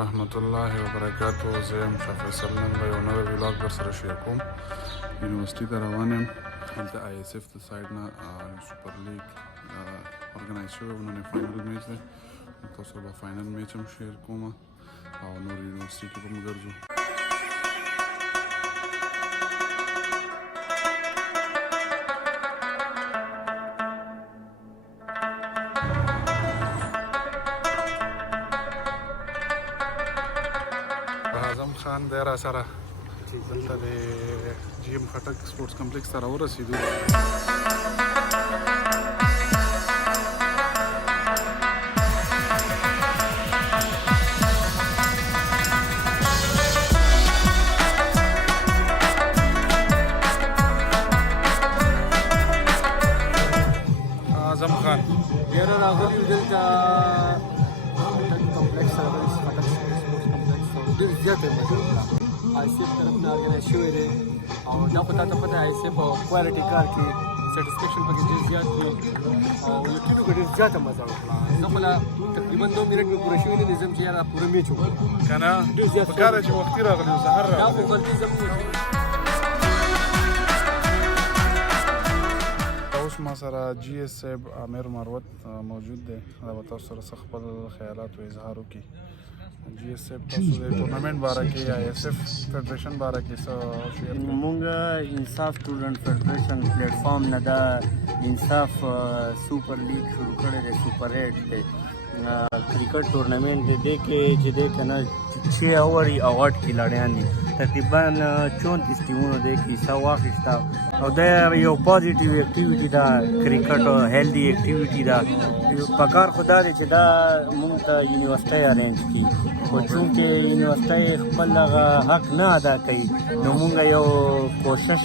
ورحمت الله وبرکاتو. زه یم شاه فیصل. نن به یو نوی ولاګ در سره شیر کوم. یونیورسټي ته روان یم. هلته آی اس اف د سایډ نه سوپر لیګ ارګنایز شوی و. نن یې فاینل میچ دی. تاسو سره به فاینل میچ هم شیر کوم او نور یونیورسټي کې به مو ګرځو. اعظم خان دی را سره. دلته د جی ایم خټک سپورټس کمپلیکس ته راورسېدو. اعظم خان ډېر راغلي دلته خټک کمپلیکس ته راغلي. خټک سپورټس کمپلیکس ډېر زیات دی. آی سی اف طرف نه ارګنایز شوی دی او دا خو تا ته پته آی سی اف کوالټي کار کې سیټسفیکشن پکې ډېر زیات وي او یقینو کې ډېر زیاته مزه وکړه. زه خو لا تقریبا 2 منټ مې پوره شوي نه دي. ځم چې یاره پوره میچ وکړم که نه پکار ده چې وختي راغلي وو. سهار دا خو راغلي غلطي زم اوس ما سره جی ایس صاحب عامر مروت موجود دی. دا به تاسو سره څه خپل خیالات و اظهار وکړي. جی ایس صاحب تاسو د ټورنمنټ باره کې آی ایس اف فیډریشن باره کې څه شیر کړئ؟ مونږ انصاف سټوډنټ فیډریشن پلیټ فارم نه دا انصاف سوپر لیګ شروع کړی دی. سوپر 8 دی کرکټ ټورنمنټ دی. دې کې چې دی که نه 6 اووري او 8 کھلاړیان دي. تقریبا 34 ټیمونو دی کې حصه واخیسته او دا یو پازیټیو اکټیویټي ده. کرکټ هیلدي اکټیویټي ده. پکار خو دا دی چې دا مونږ ته یونیورسټۍ ارینج کړي خو چونکې یونیورسټۍ خپل هغه حق نه ادا کوي نو مونږ یو کوشش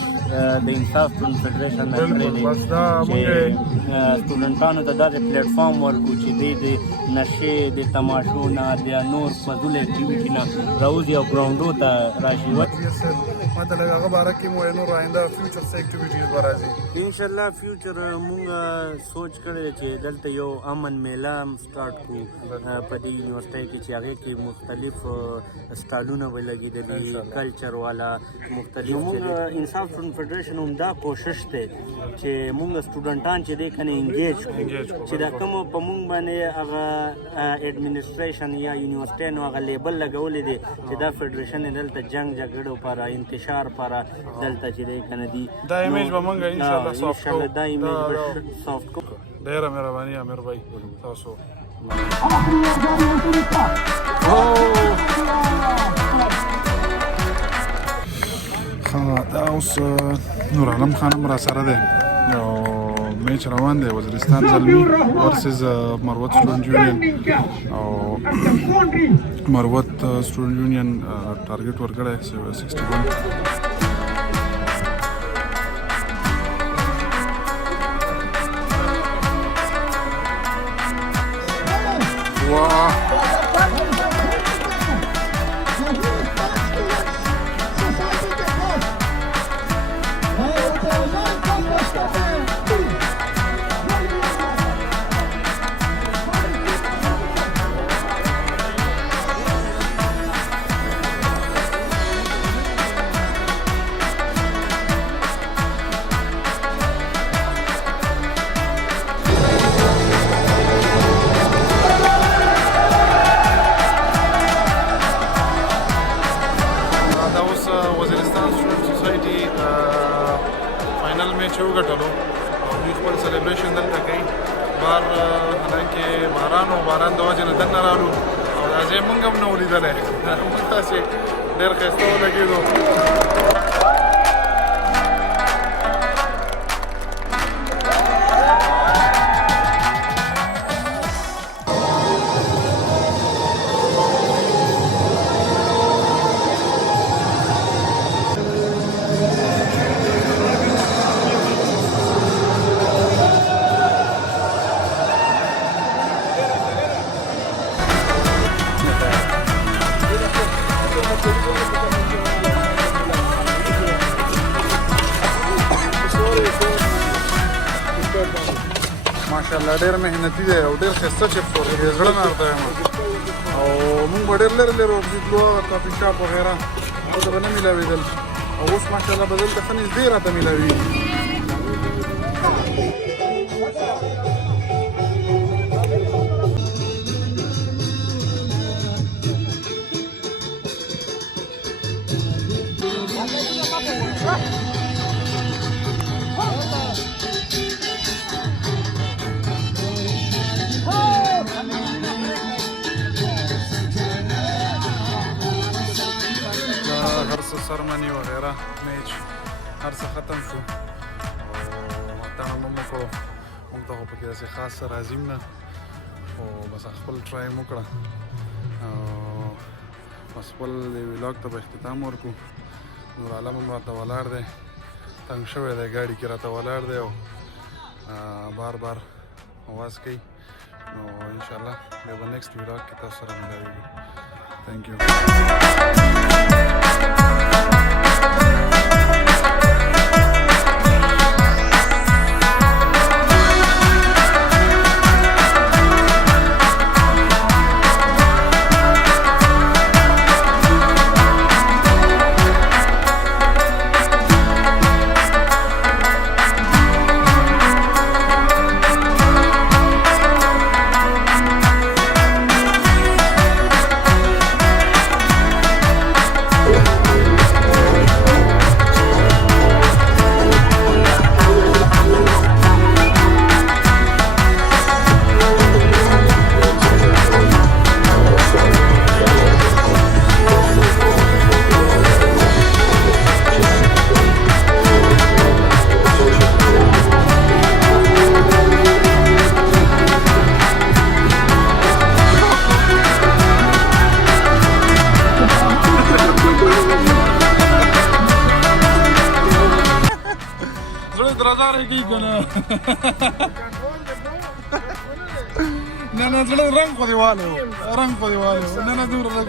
د انصاف سټوډنټ فیډریشن نه کړی دی چې سټوډنټانو ته داسې پلیټ فارم ورکړو چې دوی د نشې د تماشو نه د نور فضول اکټیویټي نه راوځي او ګراونډو ته راشي. ما ته لږ هغه باره کې مو نور آینده فیوچر څه اکټیویټیز به راځي؟ انشاءالله فیوچر مونږ سوچ کړی چې دلته یو امن میله هم سټارټ کړو په دې یونیورسټۍ کې چې هغې کې مختلف سټالونه به لګېدلي کلچر والا مختلف. مونږ انصاف سټوډنټ فیډریشن همدا کوشش دی چې مونږ سټوډنټان چې دی که نه انګیج کړو چې دا کومه په مونږ باندې هغه ایډمنسټریشن یا یونیورسټیانو هغه لیبل لګولی دی چې دا فیډریشن یې دلته جنګ جګړو لپاره انتشار لپاره دلته چې دی که نه دي دا ایمیج به مونږ انشاءالله صاف کوو. دا ایمیج به صاف کوو. ډېره مهرباني امیر بھائی تاسو. دا اوس نور عالم خان هم را سره دی. یو میچ روان دی وزیرستان زلمی ورسز مروت سټوډنټ یونین او مروت سټوډنټ یونین ټارګټ ورکړی 61. واه وزیرستان سټوډنټ سوسایټي فاینل میچ وګټلو او دوی خپل سلیبریشن دلته کوي. حالانکې باران و باران د وجې نه دننه رالو او دا ځای مونږ هم نه و لیدلی. مونږ تاسې ډېر ښایسته ولګېدو. ماشاءالله ډېر محنتي دی او ډېر ښایسته چپس ورکوي. زړه نه ورته وایم. او موږ به ډېر لرې لرې ورځېدلو کافي شاپ وغیره دلته به نه میلاوېدل او اوس ماشاءالله به دلته ښه نږدې راته میلاوېږي. هر څه سرمني وغیره میچ هر څه ختم شو او اتڼ مو وکړو. موږ ته خو پکې داسې خاص څه راځي نه خو بس خپل ټرای مو وکړه او بس خپل ولاګ ته به اختتام ورکړو. نور عالم هم راته ولاړ دی تنګ شوی دی ګاډي کې راته ولاړ دی او بار بار اواز کوي. نو انشاءالله بیا به نیکسټ ولاګ کې تاسو سره ملاویږي. تھینک یو. نه نه زړه رنګ خو دیواله نه نه دور لګ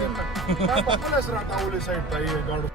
په خپل سره تاولې سایت ته یې غاړو